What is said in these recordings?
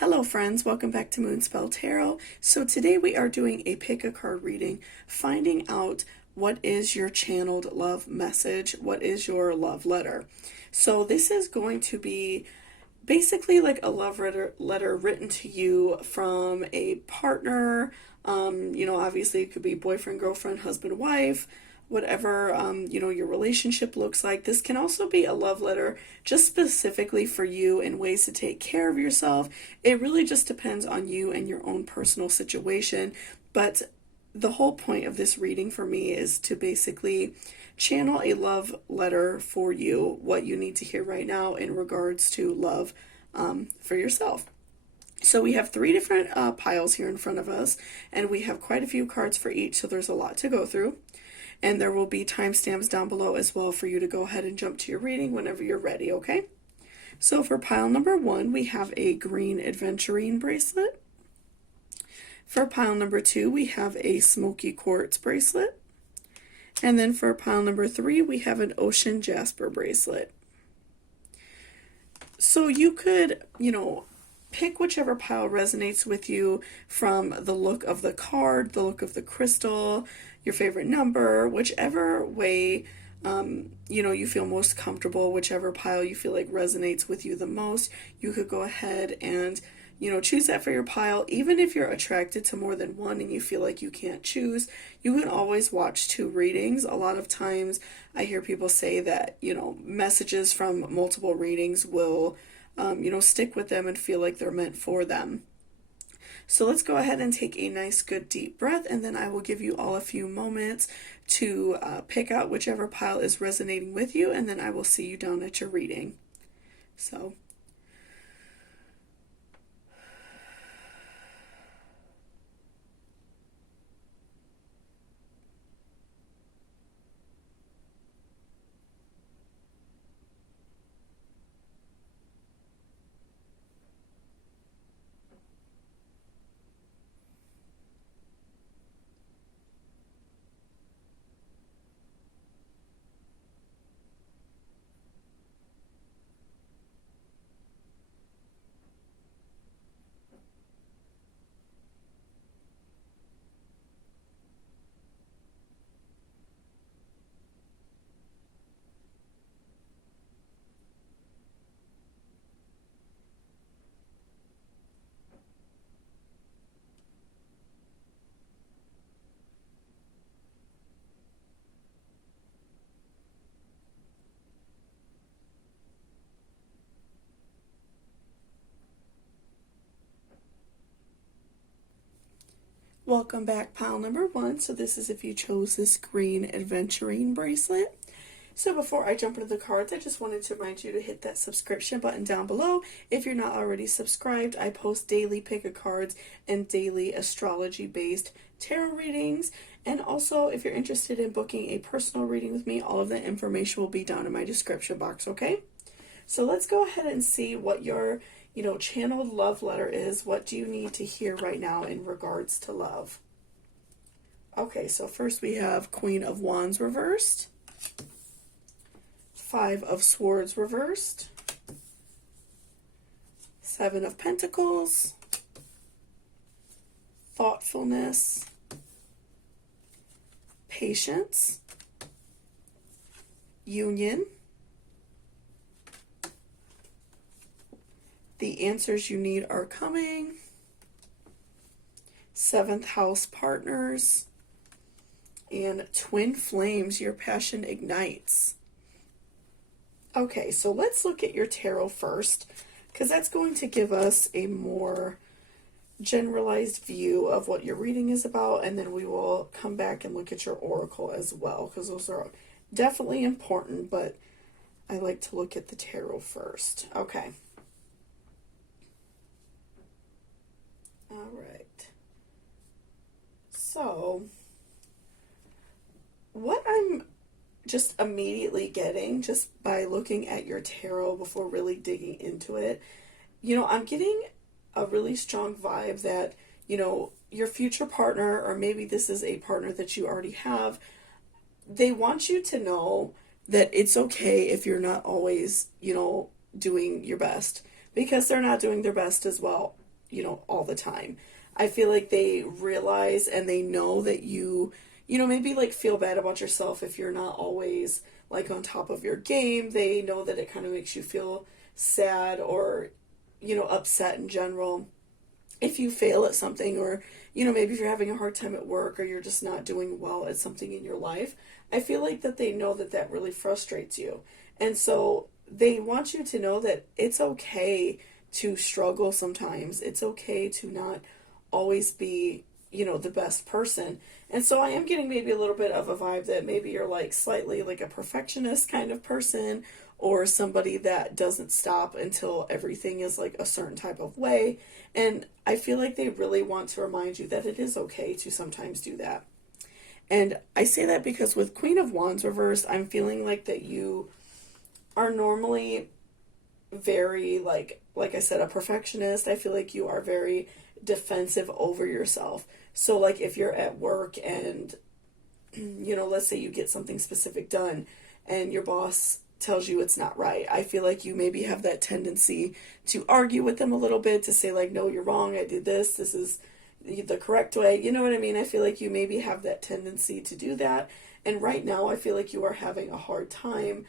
Hello friends, welcome back to Moonspell Tarot. So today we are doing a pick a card reading, finding out what is your channeled love message, what is your love letter. So this is going to be basically like a love letter written to you from a partner. Obviously it could be boyfriend, girlfriend, husband, wife, whatever your relationship looks like. This can also be a love letter just specifically for you and ways to take care of yourself. It really just depends on you and your own personal situation, but the whole point of this reading for me is to basically channel a love letter for you, what you need to hear right now in regards to love for yourself. So we have three different piles here in front of us, and we have quite a few cards for each, so there's a lot to go through. And there will be timestamps down below as well for you to go ahead and jump to your reading whenever you're ready, okay? So for pile number 1, we have a green aventurine bracelet. For pile number 2, we have a smoky quartz bracelet. And then for pile number 3, we have an ocean jasper bracelet. So you could, pick whichever pile resonates with you from the look of the card, the look of the crystal, your favorite number, whichever way you feel most comfortable, whichever pile you feel like resonates with you the most. You could go ahead and choose that for your pile. Even if you're attracted to more than one and you feel like you can't choose, you can always watch 2 readings. A lot of times I hear people say that messages from multiple readings will stick with them and feel like they're meant for them. So let's go ahead and take a nice good deep breath, and then I will give you all a few moments to pick out whichever pile is resonating with you, and then I will see you down at your reading. So welcome back, pile number 1. So this is if you chose this green aventurine bracelet. So before I jump into the cards, I just wanted to remind you to hit that subscription button down below. If you're not already subscribed, I post daily pick-a-cards and daily astrology-based tarot readings. And also, if you're interested in booking a personal reading with me, all of that information will be down in my description box, okay? So let's go ahead and see what your channeled love letter is. What do you need to hear right now in regards to love? Okay, so first we have Queen of Wands reversed, 5 of Swords reversed, 7 of Pentacles, thoughtfulness, patience, union, the answers you need are coming, 7th house partners, and twin flames, your passion ignites. Okay, so let's look at your tarot first, because that's going to give us a more generalized view of what your reading is about, and then we will come back and look at your oracle as well, because those are definitely important, but I like to look at the tarot first. Okay. All right. So what I'm just immediately getting, just by looking at your tarot before really digging into it, I'm getting a really strong vibe that, your future partner, or maybe this is a partner that you already have, they want you to know that it's okay if you're not always, doing your best, because they're not doing their best as well. all the time. I feel like they realize and they know that maybe like feel bad about yourself if you're not always like on top of your game. They know that it kind of makes you feel sad or, upset in general if you fail at something, or maybe if you're having a hard time at work, or you're just not doing well at something in your life. I feel like that they know that that really frustrates you, and so they want you to know that it's okay to struggle sometimes. It's okay to not always be the best person. And so I am getting maybe a little bit of a vibe that maybe you're like slightly like a perfectionist kind of person, or somebody that doesn't stop until everything is like a certain type of way. And I feel like they really want to remind you that it is okay to sometimes do that. And I say that because with Queen of Wands reversed, I'm feeling like that you are normally very like I said, a perfectionist. I feel like you are very defensive over yourself. So like if you're at work and let's say you get something specific done and your boss tells you it's not right, I feel like you maybe have that tendency to argue with them a little bit, to say like, no, you're wrong, I did this is the correct way. You know what I mean? I feel like you maybe have that tendency to do that. And right now I feel like you are having a hard time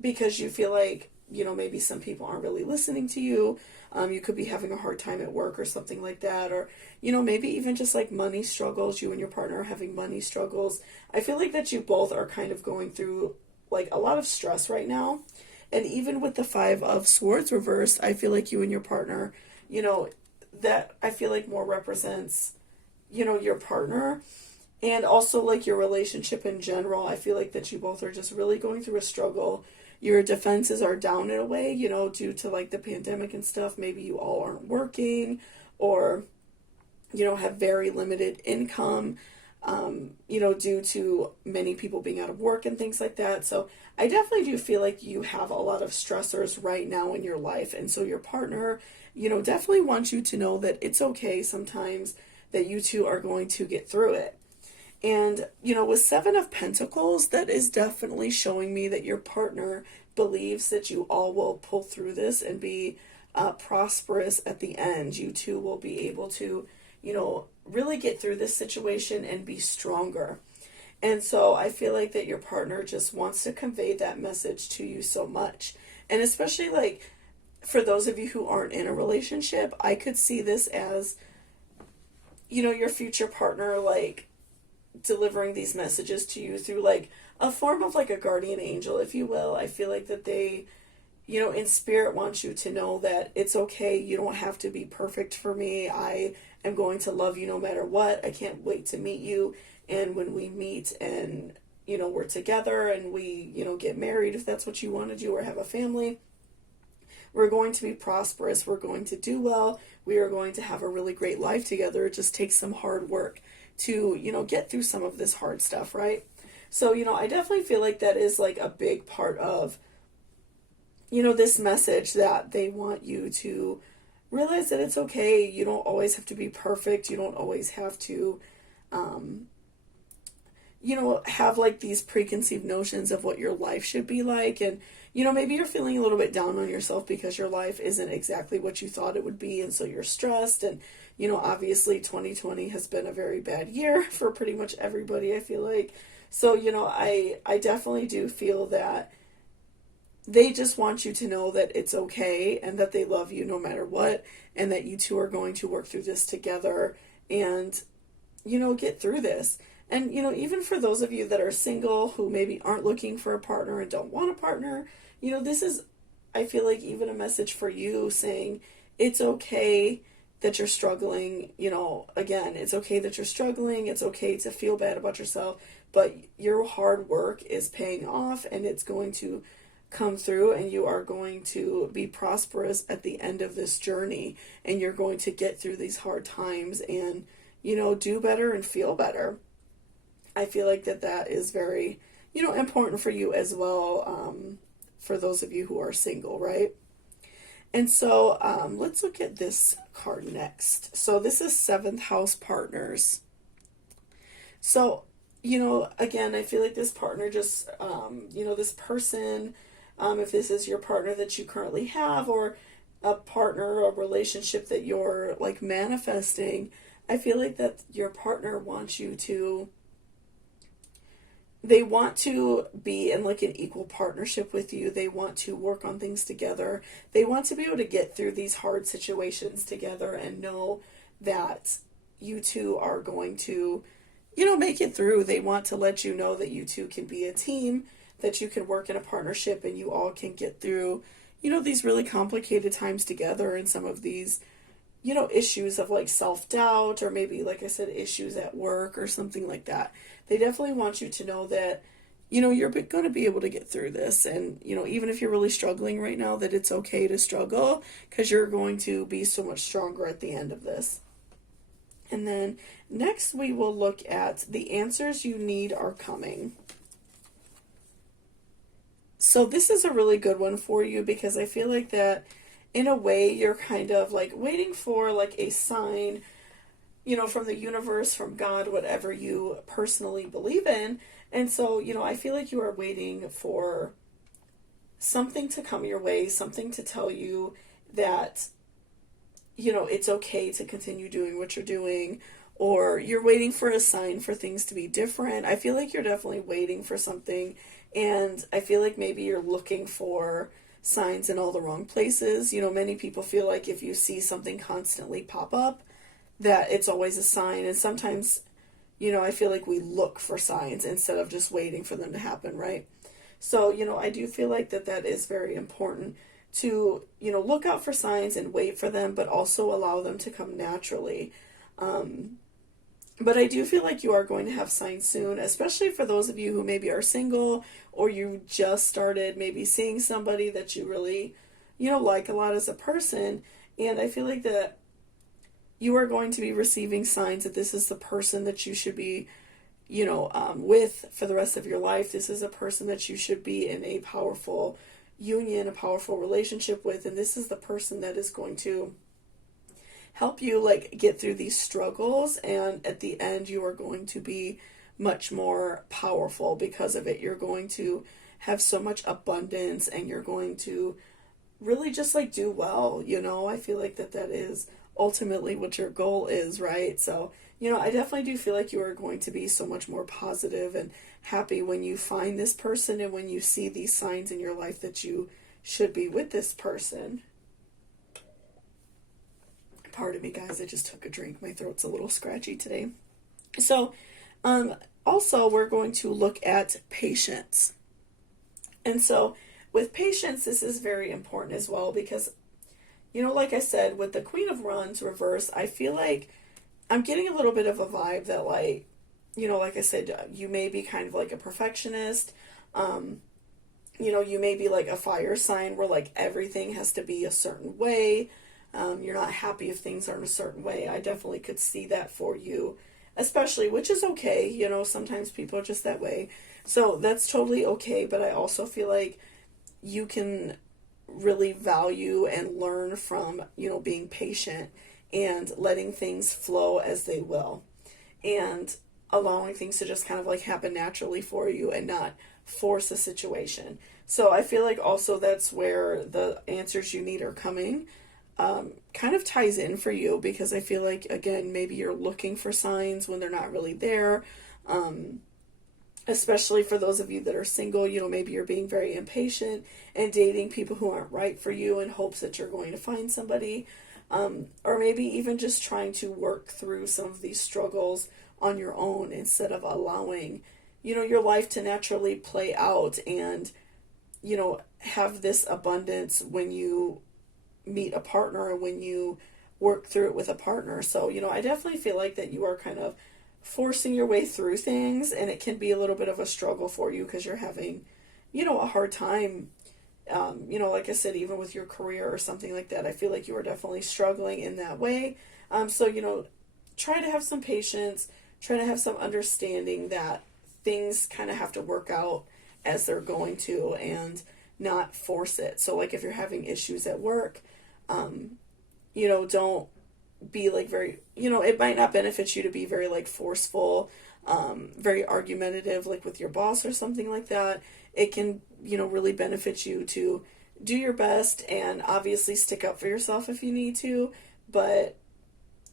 because you feel like maybe some people aren't really listening to you. You could be having a hard time at work or something like that. Or, maybe even just like money struggles. You and your partner are having money struggles. I feel like that you both are kind of going through like a lot of stress right now. And even with the Five of Swords reversed, I feel like you and your partner, that I feel like more represents, your partner. And also like your relationship in general. I feel like that you both are just really going through a struggle. Your defenses are down in a way, due to like the pandemic and stuff. Maybe you all aren't working, or, have very limited income, due to many people being out of work and things like that. So I definitely do feel like you have a lot of stressors right now in your life. And so your partner, definitely wants you to know that it's okay sometimes, that you two are going to get through it. And, with Seven of Pentacles, that is definitely showing me that your partner believes that you all will pull through this and be prosperous at the end. You two will be able to, really get through this situation and be stronger. And so I feel like that your partner just wants to convey that message to you so much. And especially like for those of you who aren't in a relationship, I could see this as, your future partner, like, delivering these messages to you through like a form of like a guardian angel, if you will. I feel like that they, in spirit want you to know that it's okay. You don't have to be perfect for me. I am going to love you no matter what. I can't wait to meet you. And when we meet and, we're together and we, get married, if that's what you want to do, or have a family, we're going to be prosperous. We're going to do well. We are going to have a really great life together. It just takes some hard work to, get through some of this hard stuff, right? So, I definitely feel like that is like a big part of, this message, that they want you to realize that it's okay. You don't always have to be perfect. You don't always have to, have like these preconceived notions of what your life should be like. And, maybe you're feeling a little bit down on yourself because your life isn't exactly what you thought it would be. And so you're stressed. And, obviously 2020 has been a very bad year for pretty much everybody, I feel like. So, I definitely do feel that they just want you to know that it's okay and that they love you no matter what, and that you two are going to work through this together and, get through this. And, even for those of you that are single who maybe aren't looking for a partner and don't want a partner, this is, I feel like, even a message for you saying it's okay that you're struggling. Again, it's okay that you're struggling. It's okay to feel bad about yourself, but your hard work is paying off and it's going to come through, and you are going to be prosperous at the end of this journey, and you're going to get through these hard times and, do better and feel better. I feel like that is very, important for you as well, for those of you who are single, right? And so let's look at this card next. So this is Seventh House Partners. So, again, I feel like this partner just, this person, if this is your partner that you currently have, or a partner, a relationship that you're like manifesting, I feel like that your partner wants you to, they want to be in like an equal partnership with you. They want to work on things together. They want to be able to get through these hard situations together and know that you two are going to, make it through. They want to let you know that you two can be a team, that you can work in a partnership and you all can get through, these really complicated times together, and some of these, issues of like self doubt, or maybe, like I said, issues at work or something like that. They definitely want you to know that, you're going to be able to get through this. And, even if you're really struggling right now, that it's okay to struggle, because you're going to be so much stronger at the end of this. And then next we will look at the answers you need are coming. So this is a really good one for you, because I feel like that in a way you're kind of like waiting for like a sign, from the universe, from God, whatever you personally believe in. And so, I feel like you are waiting for something to come your way, something to tell you that, it's okay to continue doing what you're doing, or you're waiting for a sign for things to be different. I feel like you're definitely waiting for something, and I feel like maybe you're looking for signs in all the wrong places. Many people feel like if you see something constantly pop up, that it's always a sign. And sometimes, I feel like we look for signs instead of just waiting for them to happen, right? So, I do feel like that is very important to, look out for signs and wait for them, but also allow them to come naturally. But I do feel like you are going to have signs soon, especially for those of you who maybe are single, or you just started maybe seeing somebody that you really, like a lot as a person. And I feel like that you are going to be receiving signs that this is the person that you should be, with for the rest of your life. This is a person that you should be in a powerful union, a powerful relationship with. And this is the person that is going to help you like get through these struggles. And at the end, you are going to be much more powerful because of it. You're going to have so much abundance, and you're going to really just like do well. I feel like that is ultimately what your goal is, right? So, I definitely do feel like you are going to be so much more positive and happy when you find this person, and when you see these signs in your life that you should be with this person. Pardon me, guys, I just took a drink. My throat's a little scratchy today. So, also we're going to look at patience. And so with patience, this is very important as well, because like I said, with the Queen of Wands reverse, I feel like I'm getting a little bit of a vibe that like, like I said, you may be kind of like a perfectionist. You may be like a fire sign where like everything has to be a certain way. You're not happy if things aren't a certain way. I definitely could see that for you, especially, which is okay. Sometimes people are just that way. So that's totally okay. But I also feel like you can really value and learn from, being patient and letting things flow as they will, and allowing things to just kind of like happen naturally for you and not force a situation. So I feel like also that's where the answers you need are coming. Kind of ties in for you, because I feel like, again, maybe you're looking for signs when they're not really there. Especially for those of you that are single, maybe you're being very impatient and dating people who aren't right for you in hopes that you're going to find somebody. Or maybe even just trying to work through some of these struggles on your own, instead of allowing, your life to naturally play out and, have this abundance when you meet a partner, or when you work through it with a partner. So, I definitely feel like that you are kind of forcing your way through things, and it can be a little bit of a struggle for you because you're having, a hard time, like I said, even with your career or something like that. I feel like you are definitely struggling in that way. So, try to have some patience, try to have some understanding that things kind of have to work out as they're going to, and not force it. So like if you're having issues at work, don't be like very, it might not benefit you to be very like forceful, very argumentative, like with your boss or something like that. It can, really benefit you to do your best and obviously stick up for yourself if you need to, but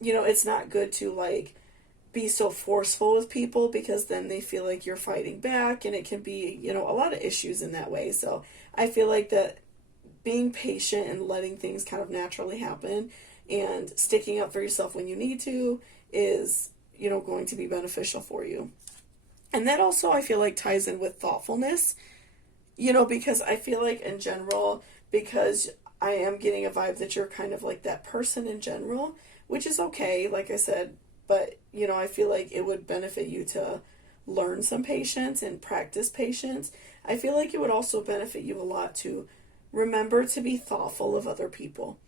it's not good to like be so forceful with people because then they feel like you're fighting back and it can be, a lot of issues in that way. So I feel like that being patient and letting things kind of naturally happen and sticking up for yourself when you need to is, going to be beneficial for you. And that also I feel like ties in with thoughtfulness, because I feel like in general, because I am getting a vibe that you're kind of like that person in general, which is okay, like I said, but I feel like it would benefit you to learn some patience and practice patience. I feel like it would also benefit you a lot to remember to be thoughtful of other people.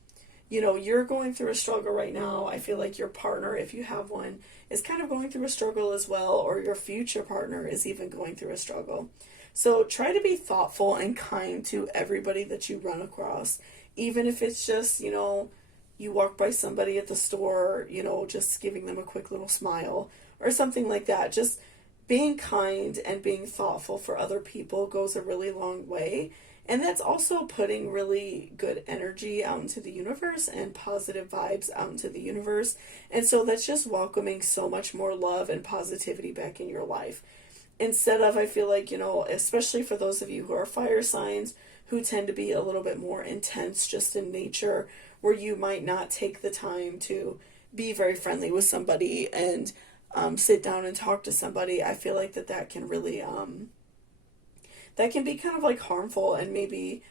You're going through a struggle right now. I feel like your partner, if you have one, is kind of going through a struggle as well, or your future partner is even going through a struggle. So try to be thoughtful and kind to everybody that you run across, even if it's just, you walk by somebody at the store, just giving them a quick little smile or something like that. Just being kind and being thoughtful for other people goes a really long way. And that's also putting really good energy out into the universe and positive vibes out into the universe. And so that's just welcoming so much more love and positivity back in your life. Instead of, I feel like, especially for those of you who are fire signs who tend to be a little bit more intense just in nature, where you might not take the time to be very friendly with somebody and sit down and talk to somebody, I feel like that can really that can be kind of like harmful, and maybe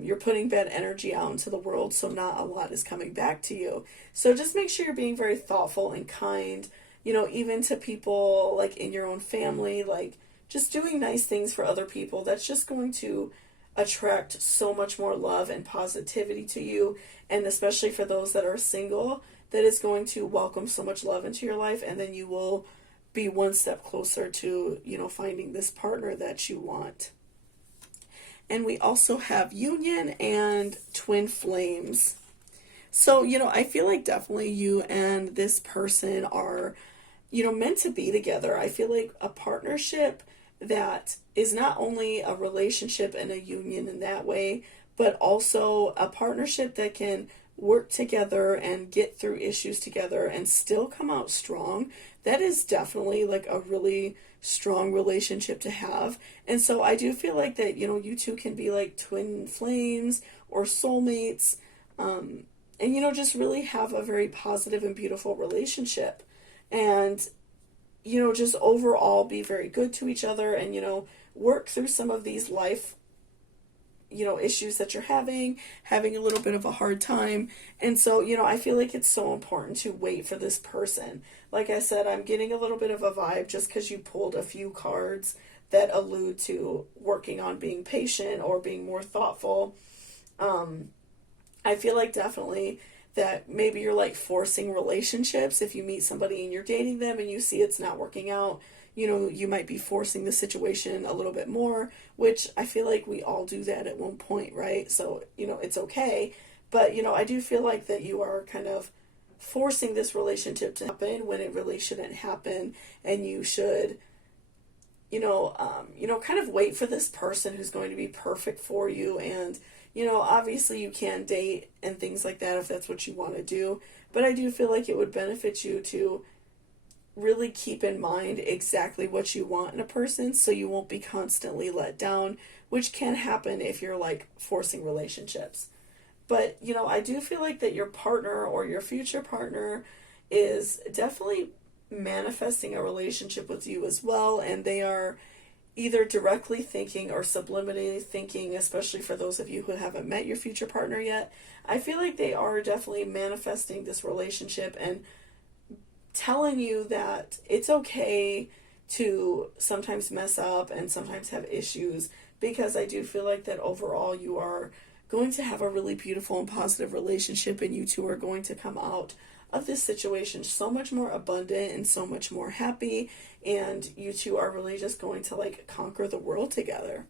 you're putting bad energy out into the world, so not a lot is coming back to you. So just make sure you're being very thoughtful and kind, even to people like in your own family, like just doing nice things for other people. That's just going to attract so much more love and positivity to you, and especially for those that are single, that is going to welcome so much love into your life, and then you will be one step closer to, finding this partner that you want. And we also have union and twin flames. So, I feel like definitely you and this person are, meant to be together. I feel like a partnership that is not only a relationship and a union in that way, but also a partnership that can work together and get through issues together and still come out strong. That is definitely like a really strong relationship to have. And so I do feel like that, you two can be like twin flames or soulmates, and, just really have a very positive and beautiful relationship. And, just overall be very good to each other and, work through some of these life issues that you're having a little bit of a hard time. And so, I feel like it's so important to wait for this person. Like I said, I'm getting a little bit of a vibe just because you pulled a few cards that allude to working on being patient or being more thoughtful. I feel like definitely that maybe you're like forcing relationships. If you meet somebody and you're dating them and you see it's not working out, you might be forcing the situation a little bit more, which I feel like we all do that at one point, right? So, it's okay. But, I do feel like that you are kind of forcing this relationship to happen when it really shouldn't happen. And you should, kind of wait for this person who's going to be perfect for you. And, obviously you can date and things like that if that's what you want to do. But I do feel like it would benefit you to really keep in mind exactly what you want in a person so you won't be constantly let down, which can happen if you're like forcing relationships. But, I do feel like that your partner or your future partner is definitely manifesting a relationship with you as well, and they are either directly thinking or subliminally thinking, especially for those of you who haven't met your future partner yet. I feel like they are definitely manifesting this relationship and telling you that it's okay to sometimes mess up and sometimes have issues, because I do feel like that overall you are going to have a really beautiful and positive relationship, and you two are going to come out of this situation so much more abundant and so much more happy, and you two are really just going to like conquer the world together.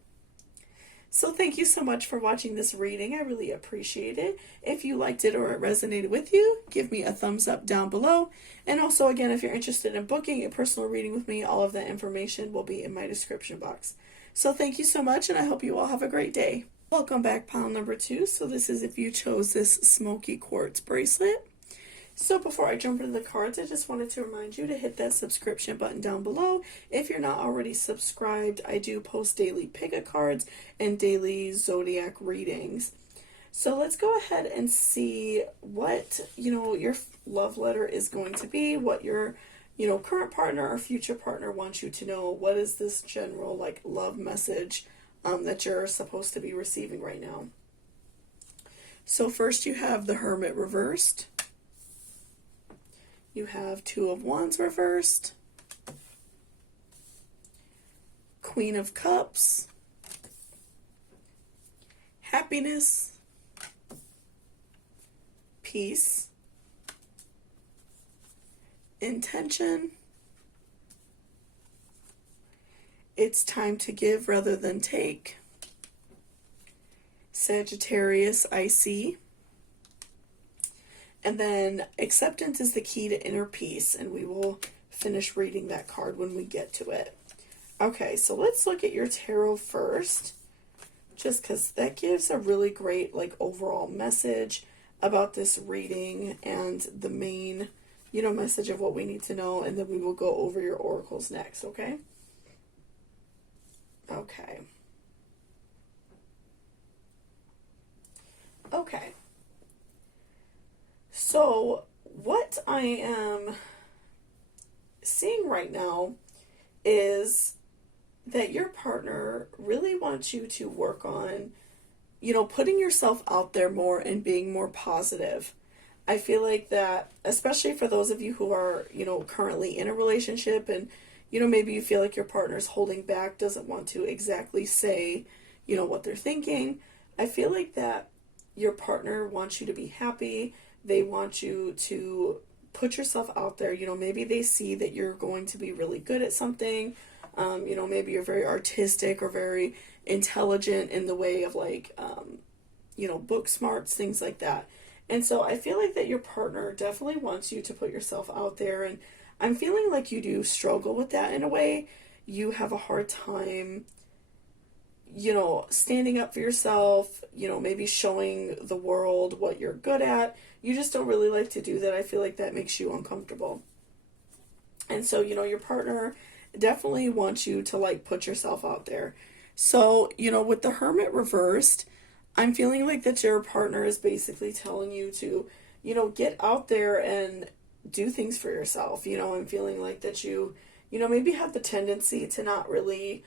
So thank you so much for watching this reading. I really appreciate it. If you liked it or it resonated with you, give me a thumbs up down below. And also, again, if you're interested in booking a personal reading with me, all of that information will be in my description box. So thank you so much, and I hope you all have a great day. Welcome back, pile number 2. So this is if you chose this smoky quartz bracelet. So before I jump into the cards, I just wanted to remind you to hit that subscription button down below. If you're not already subscribed, I do post daily pick-a-cards and daily zodiac readings. So let's go ahead and see what, your love letter is going to be, what your, current partner or future partner wants you to know. What is this general, love message that you're supposed to be receiving right now? So first you have the Hermit reversed. You have Two of Wands reversed, Queen of Cups, Happiness, Peace, Intention, It's time to give rather than take, Sagittarius, I see. And then acceptance is the key to inner peace, and we will finish reading that card when we get to it. Okay, so let's look at your tarot first, just because that gives a really great overall message about this reading and the main, message of what we need to know, and then we will go over your oracles next, okay? Okay. Okay. So, what I am seeing right now is that your partner really wants you to work on, putting yourself out there more and being more positive. I feel like that, especially for those of you who are, currently in a relationship and, maybe you feel like your partner's holding back, doesn't want to exactly say, what they're thinking. I feel like that your partner wants you to be happy. They want you to put yourself out there. Maybe they see that you're going to be really good at something. Maybe you're very artistic or very intelligent in the way of book smarts, things like that. And so I feel like that your partner definitely wants you to put yourself out there. And I'm feeling like you do struggle with that in a way. You have a hard time, standing up for yourself, maybe showing the world what you're good at. You just don't really like to do that. I feel like that makes you uncomfortable. And so, your partner definitely wants you to put yourself out there. So, with the Hermit reversed, I'm feeling like that your partner is basically telling you to, get out there and do things for yourself. I'm feeling like that you, maybe have the tendency to not really,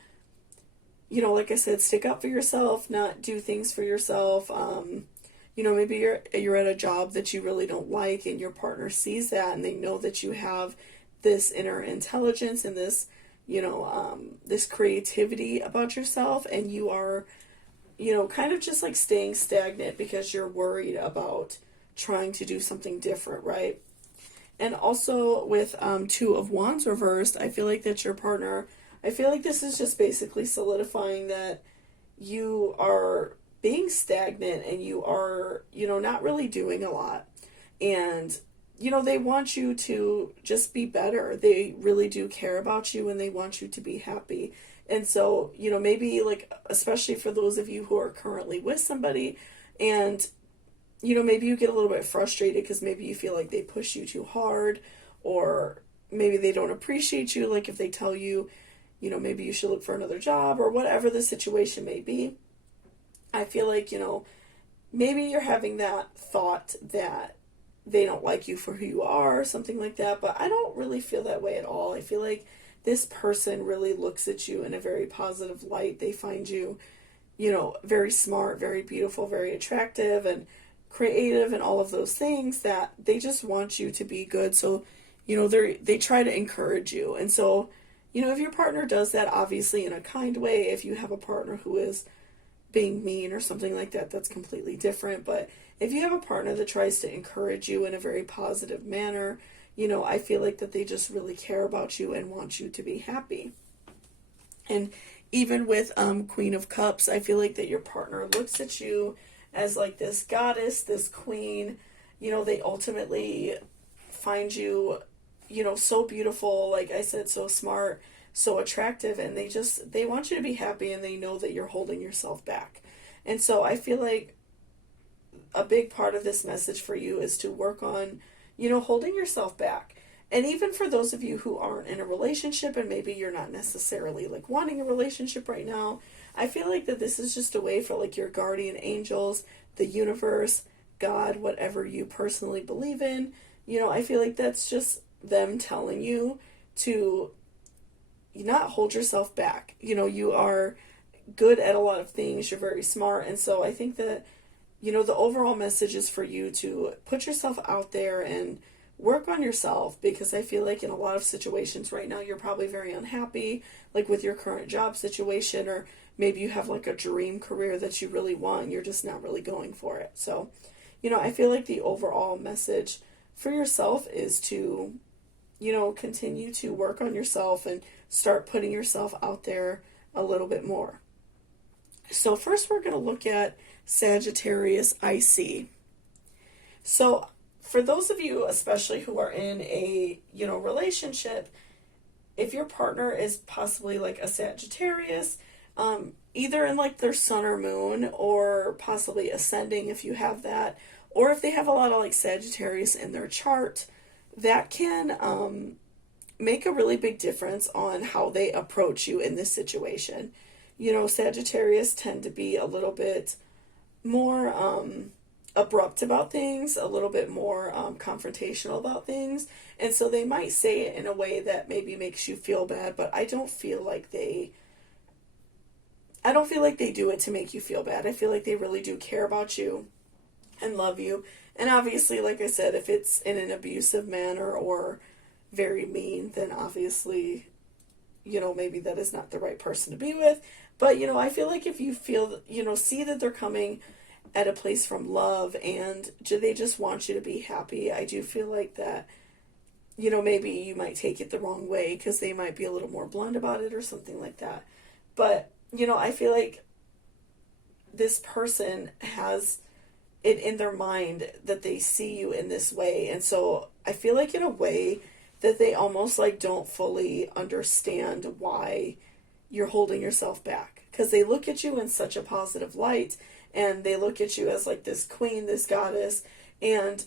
like I said, stick up for yourself, not do things for yourself. Maybe you're at a job that you really don't like, and your partner sees that, and they know that you have this inner intelligence and this, this creativity about yourself, and you are, kind of just staying stagnant because you're worried about trying to do something different, right? And also with Two of Wands reversed, I feel like that your partner, I feel like this is just basically solidifying that you are being stagnant and you are, not really doing a lot. And, they want you to just be better. They really do care about you and they want you to be happy. And so, maybe especially for those of you who are currently with somebody and, maybe you get a little bit frustrated because maybe you feel like they push you too hard, or maybe they don't appreciate you. If they tell you, maybe you should look for another job or whatever the situation may be. I feel like, maybe you're having that thought that they don't like you for who you are or something like that, but I don't really feel that way at all. I feel like this person really looks at you in a very positive light. They find you, very smart, very beautiful, very attractive, and creative, and all of those things, that they just want you to be good. So, they try to encourage you. And so, if your partner does that, obviously in a kind way, if you have a partner who is being mean or something like that, that's completely different. But if you have a partner that tries to encourage you in a very positive manner, I feel like that they just really care about you and want you to be happy. And even with Queen of Cups, I feel like that your partner looks at you as this goddess, this queen. They ultimately find you, so beautiful, like I said, so smart, so attractive, and they want you to be happy, and they know that you're holding yourself back. And so I feel like a big part of this message for you is to work on, holding yourself back. And even for those of you who aren't in a relationship and maybe you're not necessarily like wanting a relationship right now, I feel like that this is just a way for like your guardian angels, the universe, God, whatever you personally believe in. I feel like that's just them telling you to not hold yourself back. You are good at a lot of things. You're very smart. And so I think that, the overall message is for you to put yourself out there and work on yourself, because I feel like in a lot of situations right now, you're probably very unhappy, like with your current job situation, or maybe you have like a dream career that you really want and you're just not really going for it. So, I feel like the overall message for yourself is to, continue to work on yourself and start putting yourself out there a little bit more. So first we're going to look at Sagittarius IC. So for those of you especially who are in a, relationship, if your partner is possibly like a Sagittarius, either in like their sun or moon, or possibly ascending if you have that, or if they have a lot of like Sagittarius in their chart, that can make a really big difference on how they approach you in this situation. Sagittarius tend to be a little bit more abrupt about things, a little bit more confrontational about things, and so they might say it in a way that maybe makes you feel bad, but I don't feel like they do it to make you feel bad. I feel like they really do care about you and love you. And obviously, like I said, if it's in an abusive manner or very mean, then obviously, maybe that is not the right person to be with. But, I feel like if you feel, see that they're coming at a place from love and they just want you to be happy, I do feel like that, maybe you might take it the wrong way because they might be a little more blunt about it or something like that. But, I feel like this person has it in their mind that they see you in this way. And so I feel like in a way that they almost like don't fully understand why you're holding yourself back, because they look at you in such a positive light and they look at you as like this queen, this goddess, and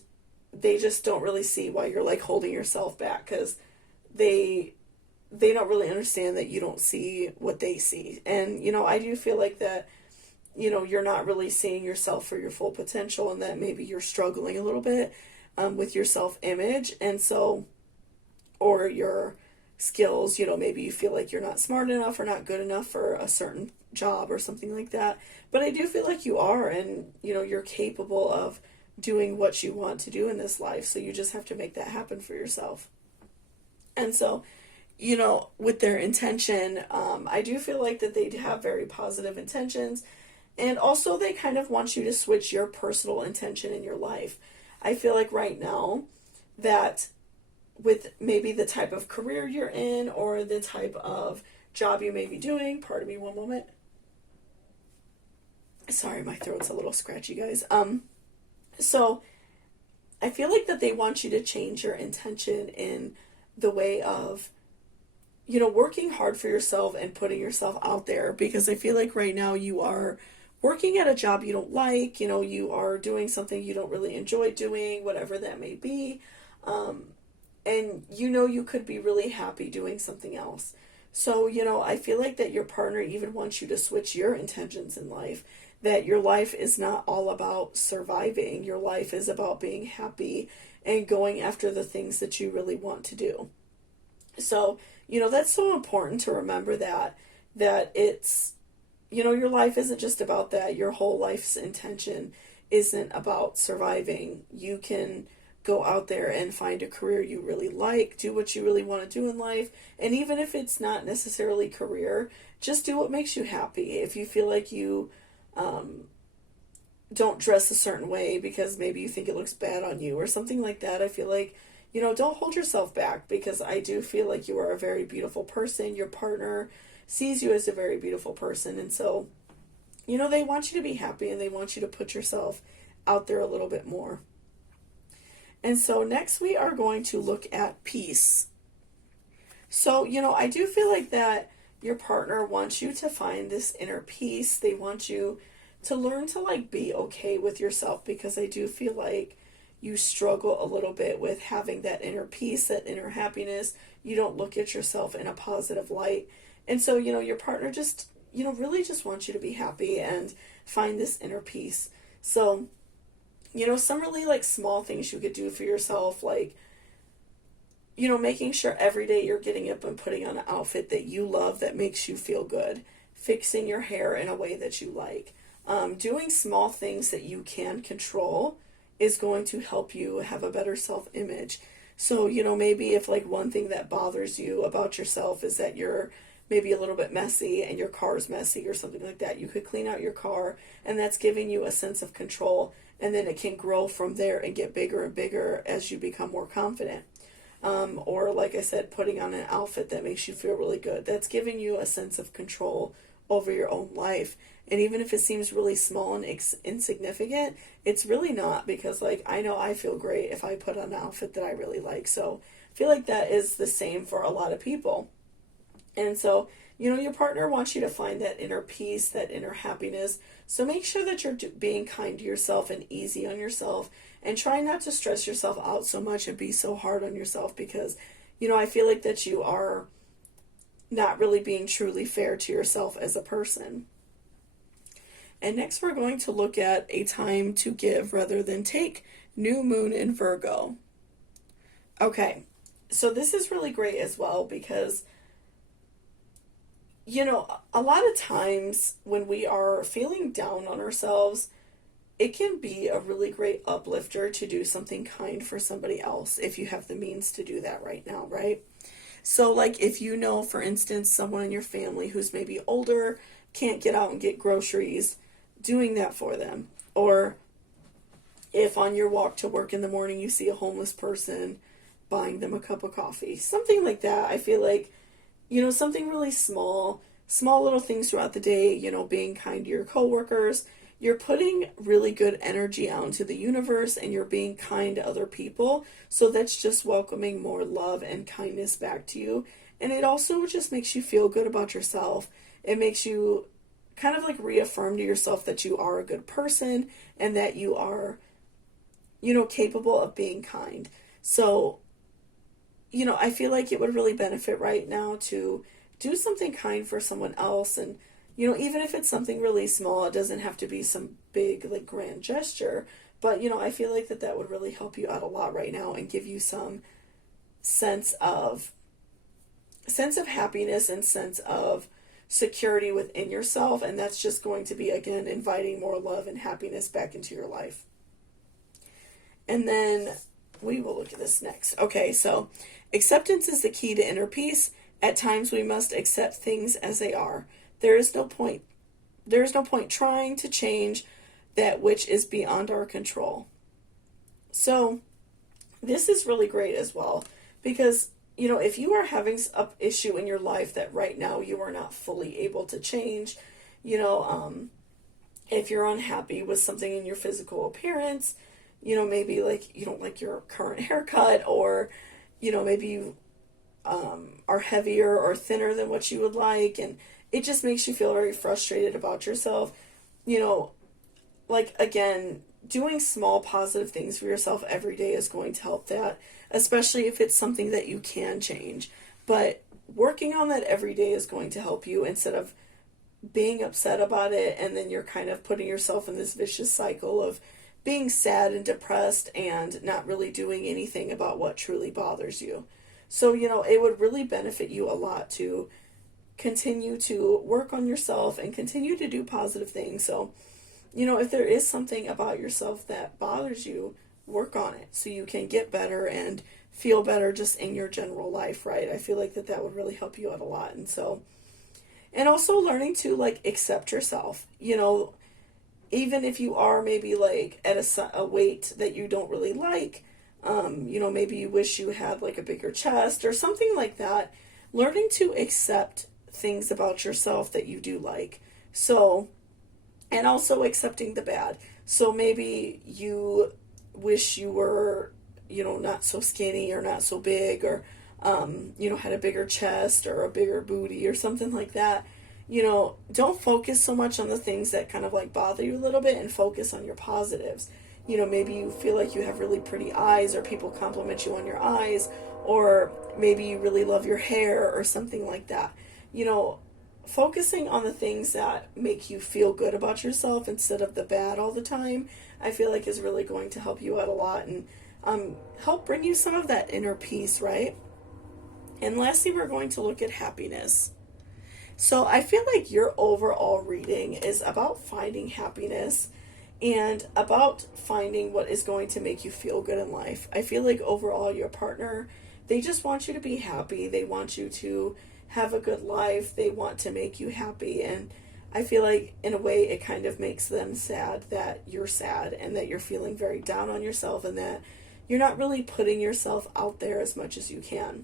they just don't really see why you're like holding yourself back, because they don't really understand that you don't see what they see. And I do feel like that you're not really seeing yourself for your full potential, and that maybe you're struggling a little bit with your self-image, and so, or your skills, maybe you feel like you're not smart enough or not good enough for a certain job or something like that. But I do feel like you are, and you're capable of doing what you want to do in this life, so you just have to make that happen for yourself. And so, with their intention, I do feel like that they have very positive intentions. And also they kind of want you to switch your personal intention in your life. I feel like right now that with maybe the type of career you're in or the type of job you may be doing, pardon me one moment. Sorry, my throat's a little scratchy, guys. So I feel like that they want you to change your intention in the way of, working hard for yourself and putting yourself out there, because I feel like right now you are working at a job you don't like, you are doing something you don't really enjoy doing, whatever that may be. And you could be really happy doing something else. So, I feel like that your partner even wants you to switch your intentions in life, that your life is not all about surviving. Your life is about being happy and going after the things that you really want to do. So, that's so important to remember that it's, your life isn't just about that. Your whole life's intention isn't about surviving. You can go out there and find a career you really like, do what you really want to do in life, and even if it's not necessarily career, just do what makes you happy. If you feel like you don't dress a certain way because maybe you think it looks bad on you or something like that, I feel like, don't hold yourself back, because I do feel like you are a very beautiful person. Your partner sees you as a very beautiful person, and so, they want you to be happy and they want you to put yourself out there a little bit more. And so next we are going to look at peace. So, I do feel like that your partner wants you to find this inner peace. They want you to learn to like be okay with yourself, because I do feel like you struggle a little bit with having that inner peace, that inner happiness. You don't look at yourself in a positive light. And so, your partner just, really just wants you to be happy and find this inner peace. So, some really like small things you could do for yourself, like, making sure every day you're getting up and putting on an outfit that you love, that makes you feel good, fixing your hair in a way that you like. Doing small things that you can control is going to help you have a better self-image. So, maybe if like one thing that bothers you about yourself is that you're maybe a little bit messy and your car is messy or something like that, you could clean out your car, and that's giving you a sense of control, and then it can grow from there and get bigger and bigger as you become more confident. Or like I said, putting on an outfit that makes you feel really good. That's giving you a sense of control over your own life. And even if it seems really small and insignificant, it's really not, because like I know I feel great if I put on an outfit that I really like. So I feel like that is the same for a lot of people. And so, your partner wants you to find that inner peace, that inner happiness. So make sure that you're being kind to yourself and easy on yourself, and try not to stress yourself out so much and be so hard on yourself, because, I feel like that you are not really being truly fair to yourself as a person. And next we're going to look at a time to give rather than take, new moon in Virgo. Okay, so this is really great as well, because a lot of times when we are feeling down on ourselves, it can be a really great uplifter to do something kind for somebody else if you have the means to do that right now, right? So, like, if for instance, someone in your family who's maybe older, can't get out and get groceries, doing that for them. Or if on your walk to work in the morning you see a homeless person, buying them a cup of coffee, something like that. I feel like something really small little things throughout the day, being kind to your coworkers. You're putting really good energy out into the universe, and you're being kind to other people. So that's just welcoming more love and kindness back to you. And it also just makes you feel good about yourself. It makes you kind of like reaffirm to yourself that you are a good person and that you are, capable of being kind. So, I feel like it would really benefit right now to do something kind for someone else. And, even if it's something really small, it doesn't have to be some big, like, grand gesture. But, I feel like that would really help you out a lot right now and give you some sense of happiness and sense of security within yourself. And that's just going to be, again, inviting more love and happiness back into your life. And then we will look at this next. Okay, so acceptance is the key to inner peace. At times we must accept things as they are. There is no point trying to change that which is beyond our control. So this is really great as well, because if you are having an issue in your life that right now you are not fully able to change, if you're unhappy with something in your physical appearance, maybe like you don't like your current haircut, or, maybe you are heavier or thinner than what you would like, and it just makes you feel very frustrated about yourself. Like, again, doing small positive things for yourself every day is going to help that, especially if it's something that you can change. But working on that every day is going to help you, instead of being upset about it, and then you're kind of putting yourself in this vicious cycle of being sad and depressed and not really doing anything about what truly bothers you. So, it would really benefit you a lot to continue to work on yourself and continue to do positive things. So, if there is something about yourself that bothers you, work on it so you can get better and feel better just in your general life, right? I feel like that would really help you out a lot. And so, and also learning to like accept yourself, even if you are maybe like at a weight that you don't really like, maybe you wish you had like a bigger chest or something like that. Learning to accept things about yourself that you do like. So, and also accepting the bad. So maybe you wish you were, not so skinny or not so big, or, had a bigger chest or a bigger booty or something like that. don't focus so much on the things that kind of like bother you a little bit and focus on your positives. Maybe you feel like you have really pretty eyes, or people compliment you on your eyes, or maybe you really love your hair or something like that. Focusing on the things that make you feel good about yourself instead of the bad all the time, I feel like is really going to help you out a lot, and help bring you some of that inner peace, right? And lastly, we're going to look at happiness. So I feel like your overall reading is about finding happiness and about finding what is going to make you feel good in life. I feel like overall your partner, they just want you to be happy. They want you to have a good life. They want to make you happy. And I feel like in a way it kind of makes them sad that you're sad and that you're feeling very down on yourself and that you're not really putting yourself out there as much as you can.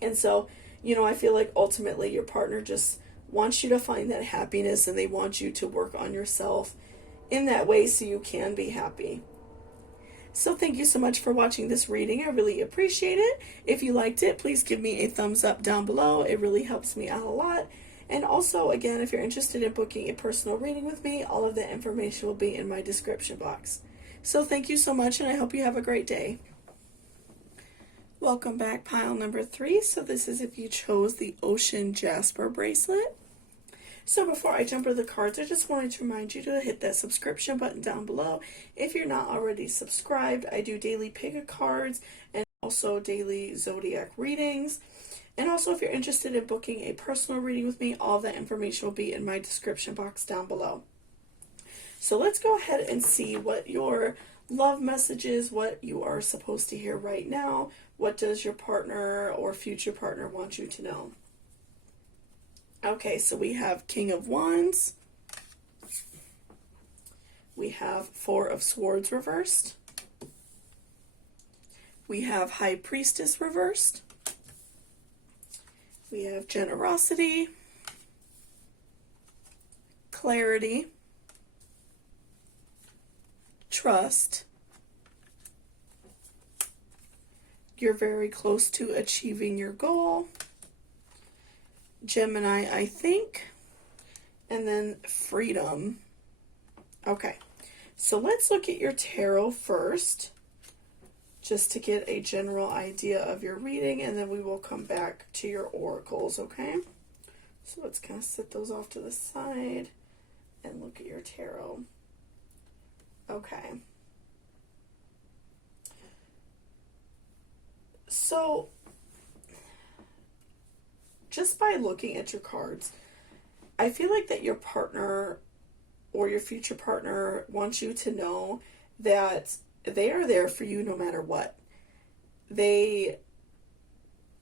And so, I feel like ultimately your partner just wants you to find that happiness, and they want you to work on yourself in that way so you can be happy. So thank you so much for watching this reading. I really appreciate it. If you liked it, please give me a thumbs up down below. It really helps me out a lot. And also, again, if you're interested in booking a personal reading with me, all of that information will be in my description box. So thank you so much, and I hope you have a great day. Welcome back, pile number 3. So this is if you chose the Ocean Jasper bracelet. So before I jump into the cards, I just wanted to remind you to hit that subscription button down below. If you're not already subscribed, I do daily pick cards and also daily zodiac readings. And also, if you're interested in booking a personal reading with me, all of that information will be in my description box down below. So let's go ahead and see what your love message is, what you are supposed to hear right now. What does your partner or future partner want you to know? Okay, so we have King of Wands. We have Four of Swords reversed. We have High Priestess reversed. We have Generosity, Clarity, Trust. You're very close to achieving your goal. Gemini, I think. And then Freedom. Okay, so let's look at your tarot first, just to get a general idea of your reading, and then we will come back to your oracles, okay? So let's kind of set those off to the side and look at your tarot. Okay. So, just by looking at your cards, I feel like that your partner or your future partner wants you to know that they are there for you no matter what. They,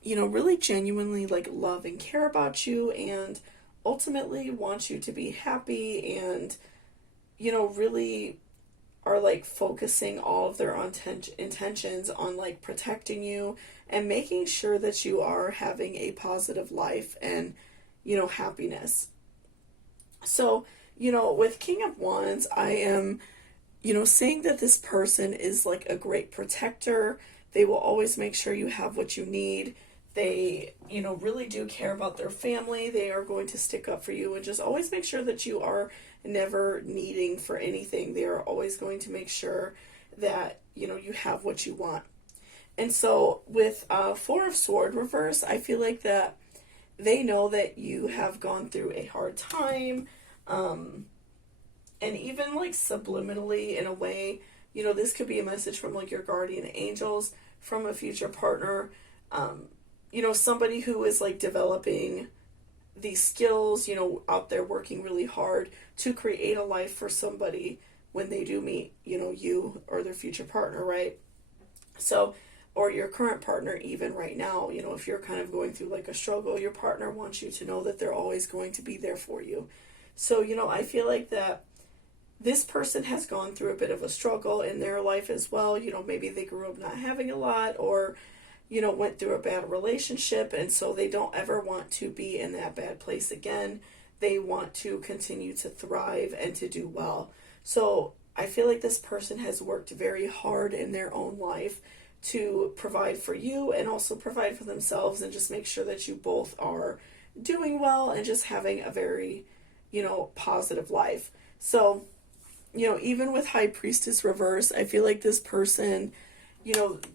really genuinely love and care about you, and ultimately want you to be happy, and, really are focusing all of their intentions on protecting you and making sure that you are having a positive life and happiness. So with King of Wands, I am saying that this person is a great protector. They will always make sure you have what you need. They really do care about their family. They are going to stick up for you and just always make sure that you are never needing for anything. They are always going to make sure that you have what you want. And so with Four of Swords reverse, I feel like that they know that you have gone through a hard time, and even subliminally in a way, this could be a message from your guardian angels, from a future partner, somebody who is developing these skills, out there working really hard to create a life for somebody when they do meet, you or their future partner, right? So, or your current partner even right now, if you're kind of going through a struggle, your partner wants you to know that they're always going to be there for you. So, I feel like that this person has gone through a bit of a struggle in their life as well. Maybe they grew up not having a lot, or went through a bad relationship, and so they don't ever want to be in that bad place again. They want to continue to thrive and to do well. So I feel like this person has worked very hard in their own life to provide for you and also provide for themselves, and just make sure that you both are doing well and just having a very, positive life. So, even with High Priestess reverse, I feel like this person,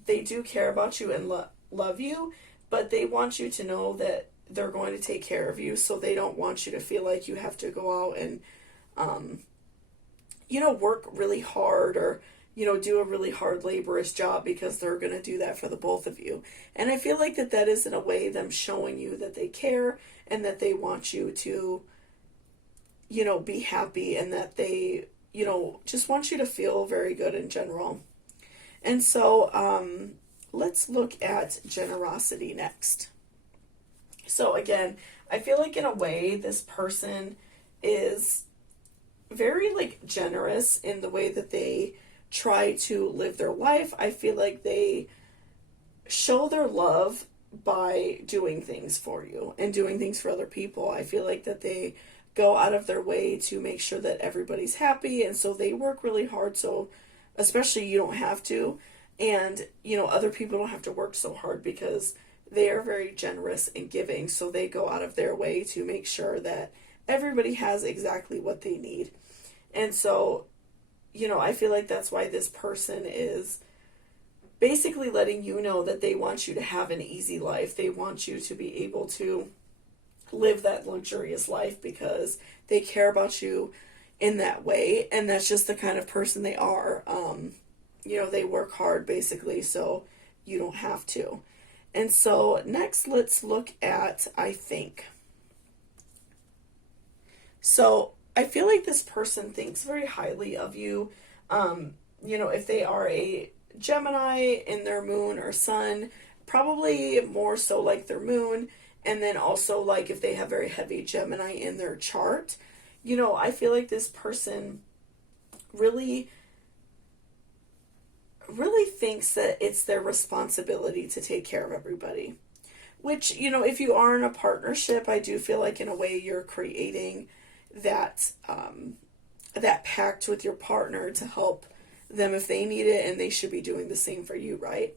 they do care about you and love you, but they want you to know that they're going to take care of you. So they don't want you to feel like you have to go out and, work really hard or, do a really hard laborious job, because they're going to do that for the both of you. And I feel like that is in a way them showing you that they care and that they want you to, be happy, and that they, just want you to feel very good in general. And so let's look at generosity next. So again, I feel like in a way this person is very generous in the way that they try to live their life. I feel like they show their love by doing things for you and doing things for other people. I feel like that they go out of their way to make sure that everybody's happy, and so they work really hard, so especially you don't have to, and other people don't have to work so hard because they are very generous and giving, so they go out of their way to make sure that everybody has exactly what they need. And so I feel like that's why this person is basically letting you know that they want you to have an easy life. They want you to be able to live that luxurious life because they care about you in that way, and that's just the kind of person they are. They work hard basically, so you don't have to. And so next, let's look at I think. So I feel like this person thinks very highly of you. If they are a Gemini in their moon or sun, probably more so like their moon. And then also if they have very heavy Gemini in their chart, I feel like this person really thinks that it's their responsibility to take care of everybody. Which, if you are in a partnership, I do feel like in a way you're creating that that pact with your partner to help them if they need it, and they should be doing the same for you, right?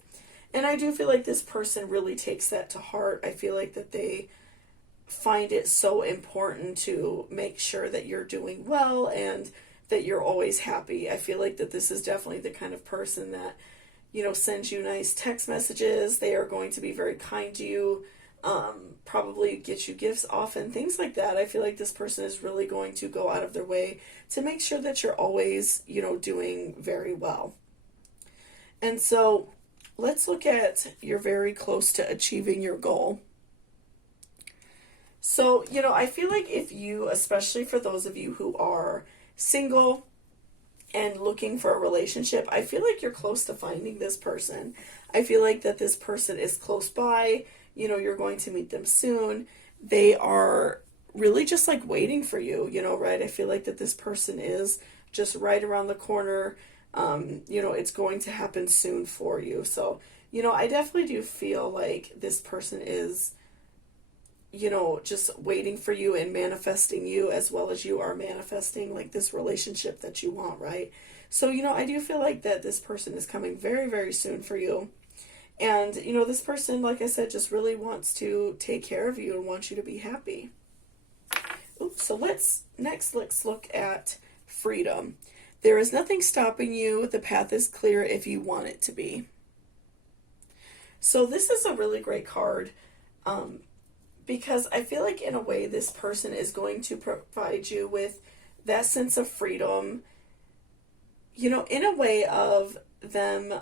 And I do feel like this person really takes that to heart. I feel like that they find it so important to make sure that you're doing well and that you're always happy. I feel like that this is definitely the kind of person that, sends you nice text messages. They are going to be very kind to you, probably get you gifts often, things like that. I feel like this person is really going to go out of their way to make sure that you're always, doing very well. And so let's look at you're very close to achieving your goal. So, I feel like if you, especially for those of you who are single and looking for a relationship, I feel like you're close to finding this person. I feel like that this person is close by. You're going to meet them soon. They are really just waiting for you, right? I feel like that this person is just right around the corner. It's going to happen soon for you. So, I definitely do feel like this person is, just waiting for you and manifesting you as well as you are manifesting this relationship that you want, right? So, I do feel like that this person is coming very, very soon for you. And, this person, like I said, just really wants to take care of you and wants you to be happy. Oops, so let's look at freedom. There is nothing stopping you. The path is clear if you want it to be. So this is a really great card because I feel like in a way this person is going to provide you with that sense of freedom, in a way of them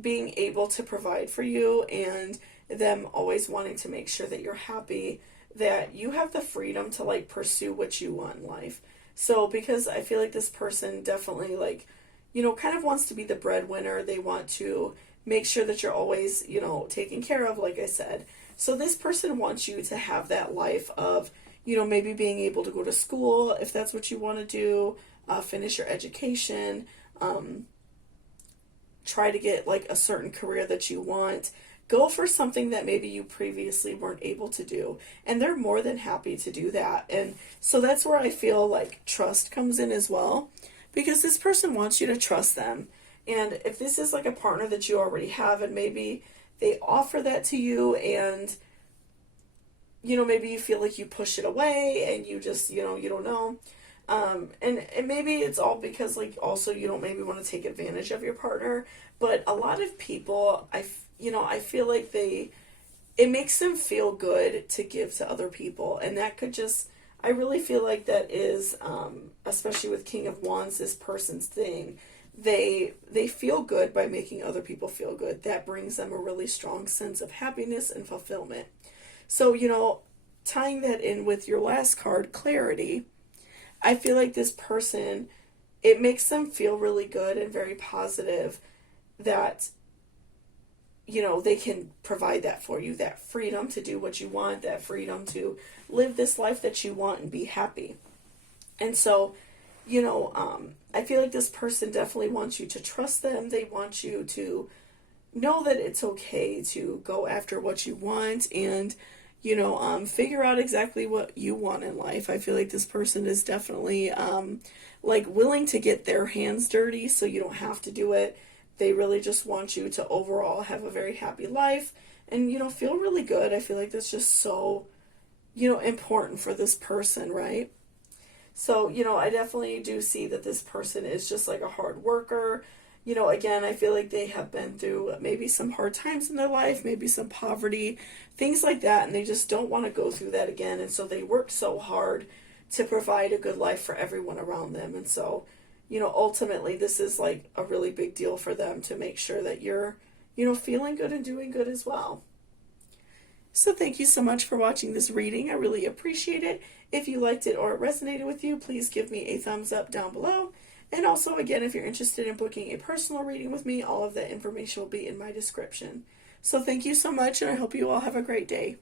being able to provide for you and them always wanting to make sure that you're happy, that you have the freedom to pursue what you want in life. So because I feel like this person definitely kind of wants to be the breadwinner. They want to make sure that you're always, taken care of, like I said. So this person wants you to have that life of, maybe being able to go to school if that's what you want to do, finish your education, try to get a certain career that you want. Go for something that maybe you previously weren't able to do. And they're more than happy to do that. And so that's where I feel trust comes in as well. Because this person wants you to trust them. And if this is a partner that you already have and maybe they offer that to you and maybe you feel like you push it away and you just, you don't know. And maybe it's all because, like, also you don't maybe want to take advantage of your partner. But a lot of people, I feel like it makes them feel good to give to other people. And that could just, I really feel like that is, especially with King of Wands, this person's thing. They feel good by making other people feel good. That brings them a really strong sense of happiness and fulfillment. So, tying that in with your last card, clarity, I feel like this person, it makes them feel really good and very positive that, they can provide that for you, that freedom to do what you want, that freedom to live this life that you want and be happy. And so, I feel like this person definitely wants you to trust them. They want you to know that it's okay to go after what you want and, figure out exactly what you want in life. I feel like this person is definitely, like, willing to get their hands dirty so you don't have to do it. They really just want you to overall have a very happy life and, feel really good. I feel like that's just so, important for this person, right? So, I definitely do see that this person is just like a hard worker. Again, I feel like they have been through maybe some hard times in their life, maybe some poverty, things like that, and they just don't want to go through that again. And so they work so hard to provide a good life for everyone around them. And so, ultimately, this is like a really big deal for them to make sure that you're, feeling good and doing good as well. So thank you so much for watching this reading. I really appreciate it. If you liked it or it resonated with you, please give me a thumbs up down below. And also, again, if you're interested in booking a personal reading with me, all of that information will be in my description. So thank you so much, and I hope you all have a great day.